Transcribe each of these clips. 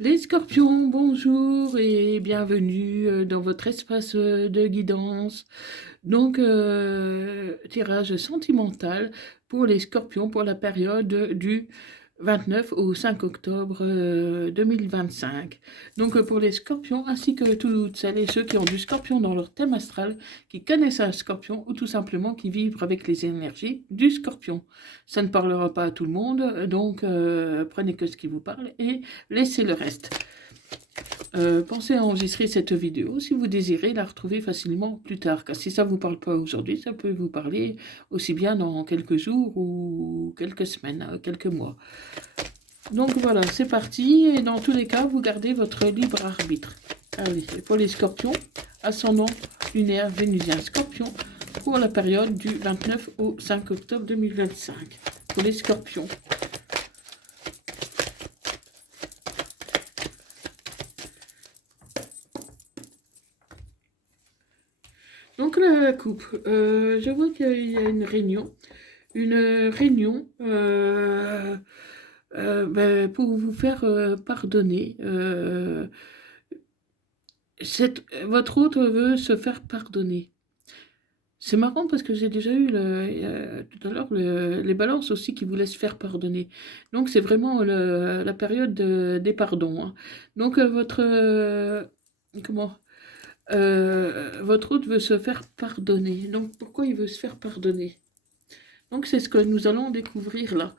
Les scorpions, bonjour et bienvenue dans votre espace de guidance. Donc, tirage sentimental pour les scorpions pour la période du 29 au 5 octobre 2025. Donc, pour les scorpions, ainsi que toutes celles et ceux qui ont du scorpion dans leur thème astral, qui connaissent un scorpion ou tout simplement qui vivent avec les énergies du scorpion. Ça ne parlera pas à tout le monde, donc prenez que ce qui vous parle et laissez le reste. Pensez à enregistrer cette vidéo si vous désirez la retrouver facilement plus tard, car si ça ne vous parle pas aujourd'hui, ça peut vous parler aussi bien dans quelques jours ou quelques semaines, quelques mois. Donc voilà, c'est parti, et dans tous les cas, vous gardez votre libre arbitre. Allez, pour les scorpions, ascendant lunaire vénusien scorpion, pour la période du 29 au 5 octobre 2025. Pour les scorpions. Donc la coupe, je vois qu'il y a une réunion. Une réunion pour vous faire pardonner. Votre hôte veut se faire pardonner. C'est marrant parce que j'ai déjà eu tout à l'heure les balances aussi qui vous laissent faire pardonner. Donc c'est vraiment la période des pardons, hein. Donc comment votre hôte veut se faire pardonner. Donc pourquoi il veut se faire pardonner? Donc c'est ce que nous allons découvrir là.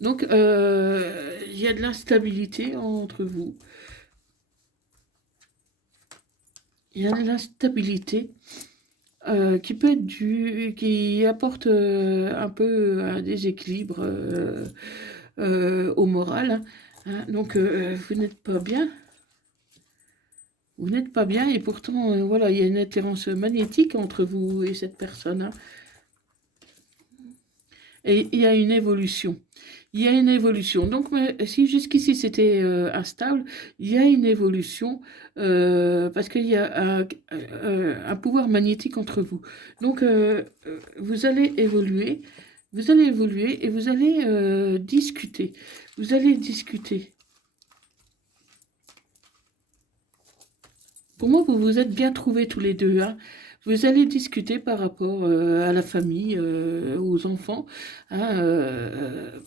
Donc il y a de l'instabilité entre vous. Il y a de l'instabilité qui peut être qui apporte un peu un déséquilibre au moral, hein. Donc vous n'êtes pas bien. Vous n'êtes pas bien et pourtant, voilà, il y a une attirance magnétique entre vous et cette personne, hein. Et il y a une évolution. Il y a une évolution. Donc, si jusqu'ici c'était instable, il y a une évolution parce qu'il y a un pouvoir magnétique entre vous. Donc, vous allez évoluer et vous allez discuter. Vous allez discuter. Pour moi, vous vous êtes bien trouvés tous les deux, hein. Vous allez discuter par rapport à la famille, aux enfants, hein,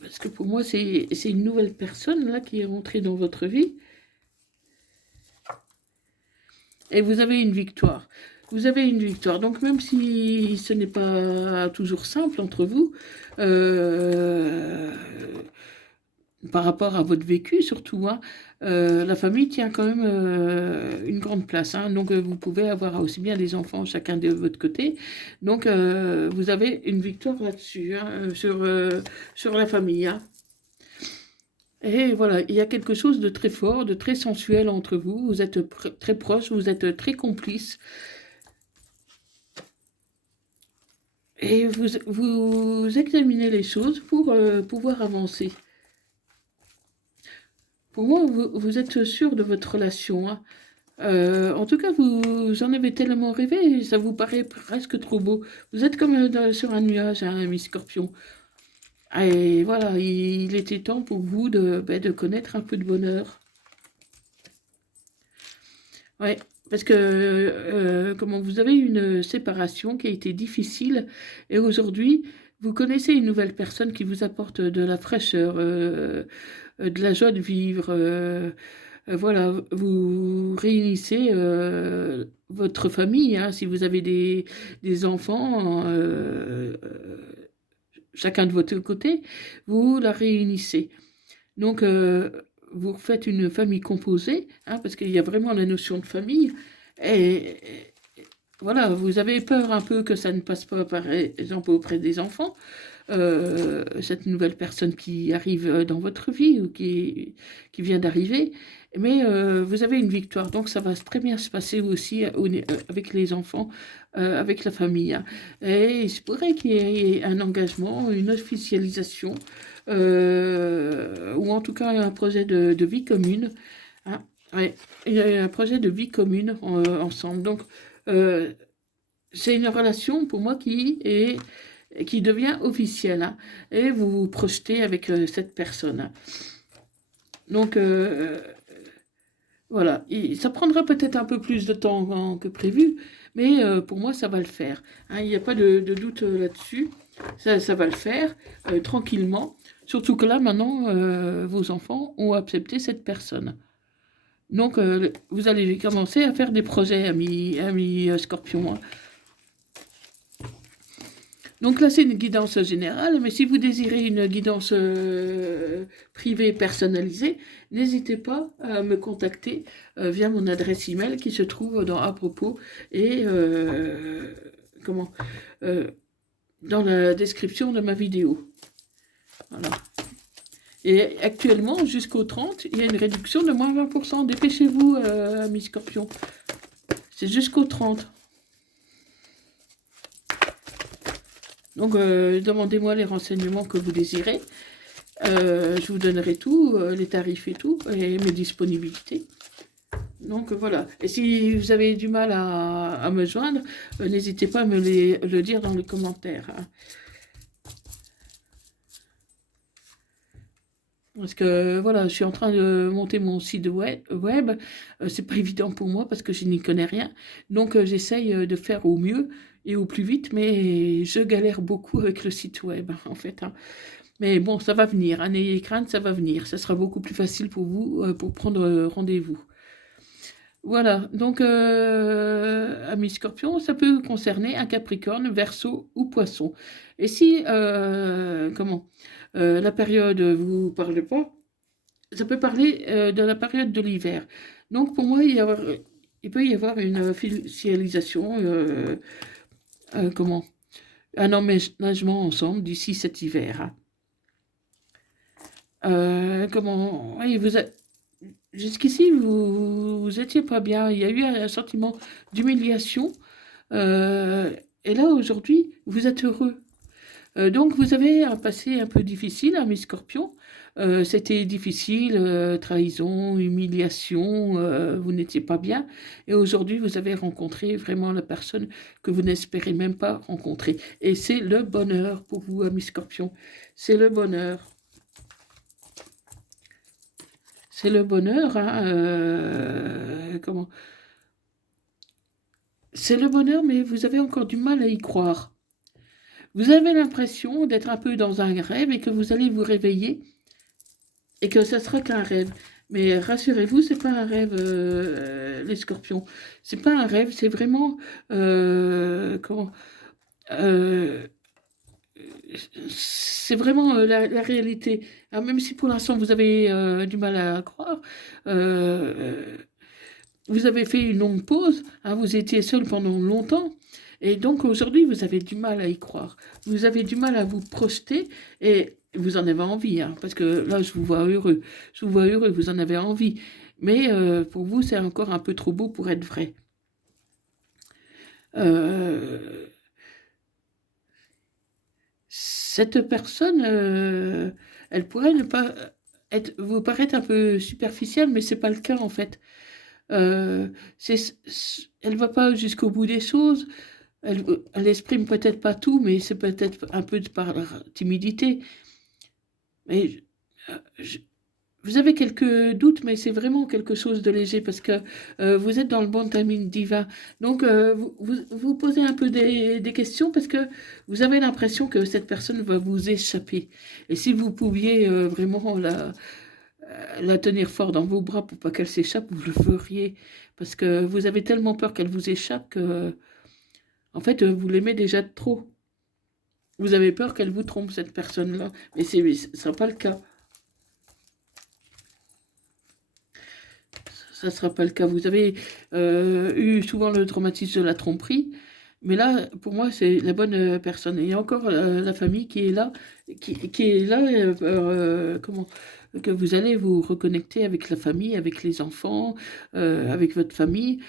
parce que pour moi, c'est une nouvelle personne là qui est rentrée dans votre vie. Et vous avez une victoire. Vous avez une victoire. Donc même si ce n'est pas toujours simple entre vous, par rapport à votre vécu surtout, hein, la famille tient quand même une grande place, hein. Donc vous pouvez avoir aussi bien des enfants chacun de votre côté. Donc vous avez une victoire là-dessus, hein, sur la famille, hein. Et voilà, il y a quelque chose de très fort, de très sensuel entre vous. Vous êtes très proches, vous êtes très complices. Et vous examinez les choses pour pouvoir avancer. Pour moi, vous êtes sûr de votre relation, hein. En tout cas, vous en avez tellement rêvé, ça vous paraît presque trop beau. Vous êtes comme sur un nuage, hein, Miss Scorpion. Et voilà, il était temps pour vous de connaître un peu de bonheur. Ouais, parce que comment vous avez une séparation qui a été difficile et aujourd'hui, vous connaissez une nouvelle personne qui vous apporte de la fraîcheur, de la joie de vivre. Voilà, vous réunissez votre famille, hein, si vous avez des enfants, chacun de votre côté, vous la réunissez. Donc, vous faites une famille composée, hein, parce qu'il y a vraiment la notion de famille. Et, voilà, vous avez peur un peu que ça ne passe pas, par exemple, auprès des enfants. Cette nouvelle personne qui arrive dans votre vie ou qui vient d'arriver. Mais vous avez une victoire, donc ça va très bien se passer aussi avec les enfants, avec la famille, hein. Et il se pourrait qu'il y ait un engagement, une officialisation, ou en tout cas un projet de vie commune, hein. Ouais, un projet de vie commune ensemble. Donc, euh, c'est une relation pour moi qui devient officielle, hein, et vous vous projetez avec cette personne, hein. Donc, Voilà, et ça prendra peut-être un peu plus de temps que prévu, mais pour moi, ça va le faire. Hein, il n'y a pas de doute là-dessus. Ça va le faire tranquillement. Surtout que là, maintenant, vos enfants ont accepté cette personne. Donc, vous allez commencer à faire des projets, amis Scorpion. Hein. Donc là, c'est une guidance générale, mais si vous désirez une guidance privée personnalisée, n'hésitez pas à me contacter via mon adresse email qui se trouve dans à propos et comment euh, dans la description de ma vidéo. Voilà. Et actuellement, jusqu'au 30, il y a une réduction de moins 20%. Dépêchez-vous, amis Scorpion. C'est jusqu'au 30. Donc, demandez-moi les renseignements que vous désirez. Je vous donnerai tout, les tarifs et tout, et mes disponibilités. Donc voilà. Et si vous avez du mal à me joindre, n'hésitez pas à me le dire dans les commentaires. Hein. Parce que voilà, je suis en train de monter mon site web. C'est pas évident pour moi parce que je n'y connais rien. Donc j'essaye de faire au mieux et au plus vite, mais je galère beaucoup avec le site web en fait. Hein. Mais bon, ça va venir. Hein, n'ayez crainte, ça va venir. Ça sera beaucoup plus facile pour vous pour prendre rendez-vous. Voilà, donc amis scorpions, ça peut concerner un capricorne, verseau ou poisson. Et si, la période vous parle pas, ça peut parler de la période de l'hiver. Donc pour moi, il peut y avoir une officialisation, comment, un emménagement ensemble d'ici cet hiver. Hein. Oui, jusqu'ici, vous étiez pas bien. Il y a eu un sentiment d'humiliation. Et là, aujourd'hui, vous êtes heureux. Donc, vous avez un passé un peu difficile, hein, mes scorpions. C'était difficile, trahison, humiliation, vous n'étiez pas bien. Et aujourd'hui, vous avez rencontré vraiment la personne que vous n'espérez même pas rencontrer. Et c'est le bonheur pour vous, mes scorpions. C'est le bonheur. C'est le bonheur, hein, comment? C'est le bonheur, mais vous avez encore du mal à y croire. Vous avez l'impression d'être un peu dans un rêve et que vous allez vous réveiller et que ça sera qu'un rêve. Mais rassurez-vous, c'est pas un rêve, les scorpions. C'est pas un rêve, c'est vraiment comment euh, c'est vraiment la réalité. Ah, même si pour l'instant vous avez du mal à croire, euh, vous avez fait une longue pause, hein, vous étiez seul pendant longtemps, et donc aujourd'hui vous avez du mal à y croire. Vous avez du mal à vous projeter, et vous en avez envie, hein, parce que là je vous vois heureux. Je vous vois heureux, vous en avez envie. Mais pour vous, c'est encore un peu trop beau pour être vrai. Euh, cette personne, elle pourrait ne pas vous paraître un peu superficielle, mais c'est pas le cas en fait. Euh, elle va pas jusqu'au bout des choses. Elle exprime peut-être pas tout, mais c'est peut-être un peu par timidité. Mais je- vous avez quelques doutes, mais c'est vraiment quelque chose de léger parce que vous êtes dans le bon timing divin. Donc, vous posez un peu des questions parce que vous avez l'impression que cette personne va vous échapper. Et si vous pouviez vraiment la tenir fort dans vos bras pour pas qu'elle s'échappe, vous le feriez. Parce que vous avez tellement peur qu'elle vous échappe que, en fait, vous l'aimez déjà de trop. Vous avez peur qu'elle vous trompe, cette personne-là. Mais ce ne sera pas le cas. Ça ne sera pas le cas. Vous avez eu souvent le traumatisme de la tromperie. Mais là, pour moi, c'est la bonne personne. Et il y a encore la famille qui est là, qui est là, comment, que vous allez vous reconnecter avec la famille, avec les enfants, avec votre famille.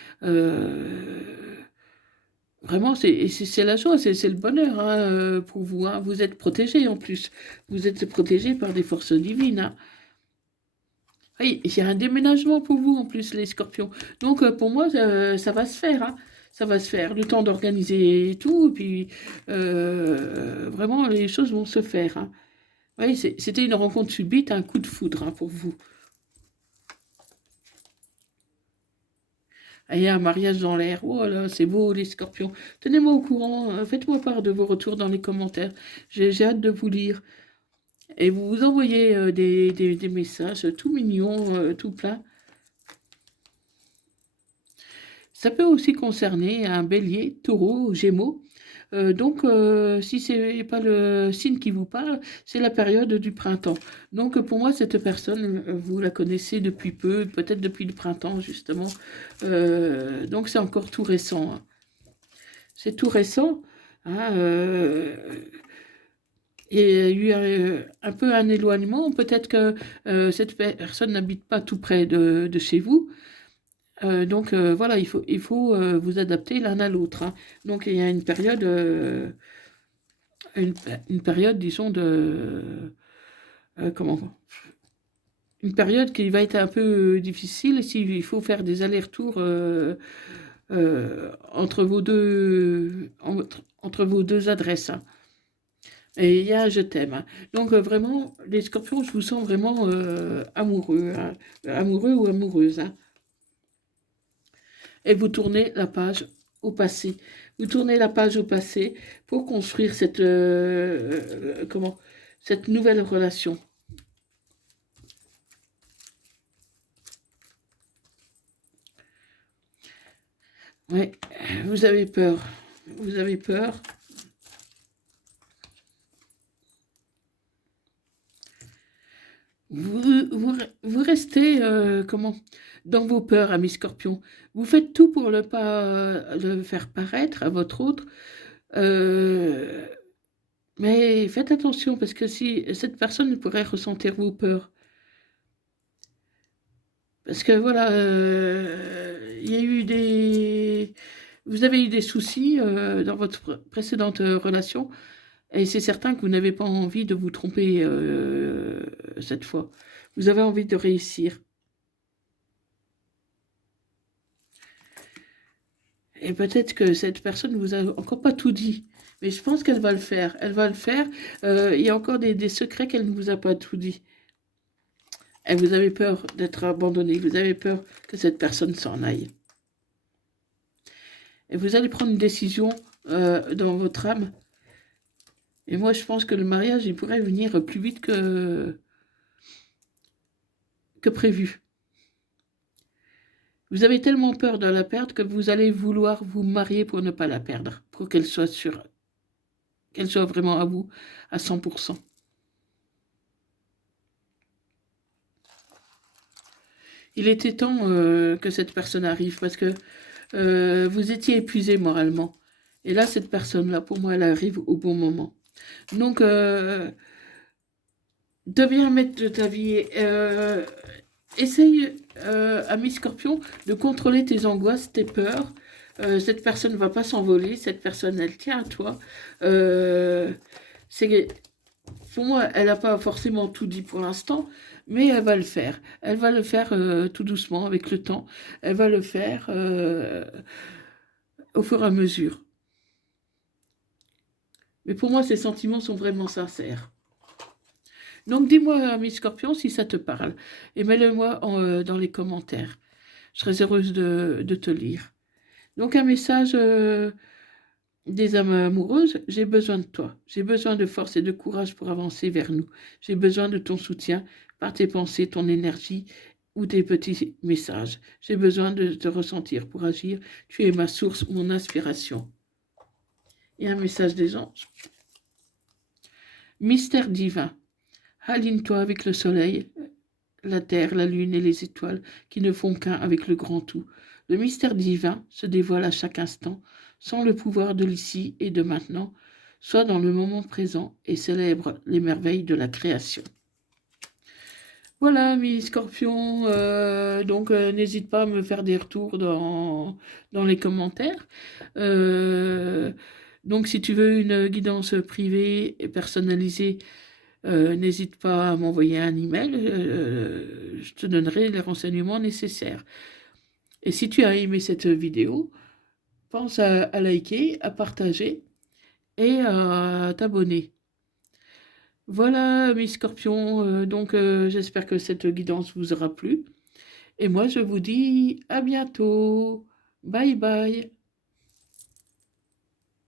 Vraiment, c'est la joie, c'est le bonheur hein, pour vous. Hein. Vous êtes protégés en plus. Vous êtes protégés par des forces divines. Hein. Oui, il y a un déménagement pour vous en plus, les scorpions. Donc pour moi, ça va se faire. Hein. Ça va se faire. Le temps d'organiser tout, et puis vraiment, les choses vont se faire. Hein. Oui, c'était une rencontre subite, un coup de foudre hein, pour vous. Ah, il y a un mariage dans l'air. Oh là, c'est beau les scorpions. Tenez-moi au courant, faites-moi part de vos retours dans les commentaires. J'ai hâte de vous lire. Et vous vous envoyez des messages tout mignons, tout plein. Ça peut aussi concerner un bélier, taureau, gémeaux. Donc, si ce n'est pas le signe qui vous parle, c'est la période du printemps. Donc, pour moi, cette personne, vous la connaissez depuis peu, peut-être depuis le printemps, justement. Donc, c'est encore tout récent, hein. C'est tout récent, hein, et il y a eu un peu un éloignement. Peut-être que cette personne n'habite pas tout près de chez vous. Donc voilà, il faut vous adapter l'un à l'autre, hein. Donc il y a une période, disons, comment, une période qui va être un peu difficile s'il faut faire des allers-retours entre vos deux adresses, hein. Et il y a un je t'aime, hein. Donc vraiment, les scorpions, je vous sens vraiment amoureux, hein, amoureux ou amoureuse, hein. Et vous tournez la page au passé. Vous tournez la page au passé pour construire cette nouvelle relation. Oui, vous avez peur. Vous avez peur. Vous restez, dans vos peurs, amis scorpions. Vous faites tout pour ne pas le faire paraître à votre autre. Euh, mais faites attention, parce que si cette personne pourrait ressentir vos peurs. Parce que voilà, il y a eu vous avez eu des soucis dans votre précédente relation, et c'est certain que vous n'avez pas envie de vous tromper cette fois. Vous avez envie de réussir. Et peut-être que cette personne ne vous a encore pas tout dit, mais je pense qu'elle va le faire. Elle va le faire. Il y a encore des secrets qu'elle ne vous a pas tout dit. Et vous avez peur d'être abandonné. Vous avez peur que cette personne s'en aille. Et vous allez prendre une décision dans votre âme. Et moi, je pense que le mariage, il pourrait venir plus vite que prévu. Vous avez tellement peur de la perdre que vous allez vouloir vous marier pour ne pas la perdre, pour qu'elle soit sûre, qu'elle soit vraiment à vous à 100%. Il était temps que cette personne arrive, parce que vous étiez épuisé moralement. Et là, cette personne-là, pour moi, elle arrive au bon moment. Donc, deviens maître de ta vie. Essaye, ami Scorpion, de contrôler tes angoisses, tes peurs. Cette personne ne va pas s'envoler. Cette personne, elle tient à toi. Pour moi, elle n'a pas forcément tout dit pour l'instant, mais elle va le faire. Elle va le faire tout doucement, avec le temps. Elle va le faire au fur et à mesure. Mais pour moi, ces sentiments sont vraiment sincères. Donc dis-moi, ami Scorpion, si ça te parle. Et mets-le-moi dans les commentaires. Je serais heureuse de te lire. Donc un message des âmes amoureuses, j'ai besoin de toi. J'ai besoin de force et de courage pour avancer vers nous. J'ai besoin de ton soutien par tes pensées, ton énergie ou tes petits messages. J'ai besoin de te ressentir pour agir. Tu es ma source, mon inspiration. Et un message des anges. Mystère divin. Aligne-toi avec le soleil, la terre, la lune et les étoiles qui ne font qu'un avec le grand tout. Le mystère divin se dévoile à chaque instant, sans le pouvoir de l'ici et de maintenant, soit dans le moment présent et célèbre les merveilles de la création. Voilà, mes scorpions, donc n'hésite pas à me faire des retours dans les commentaires. Donc si tu veux une guidance privée et personnalisée, n'hésite pas à m'envoyer un email, je te donnerai les renseignements nécessaires. Et si tu as aimé cette vidéo, pense à liker, à partager et à t'abonner. Voilà mes scorpions, donc j'espère que cette guidance vous aura plu. Et moi je vous dis à bientôt. Bye bye.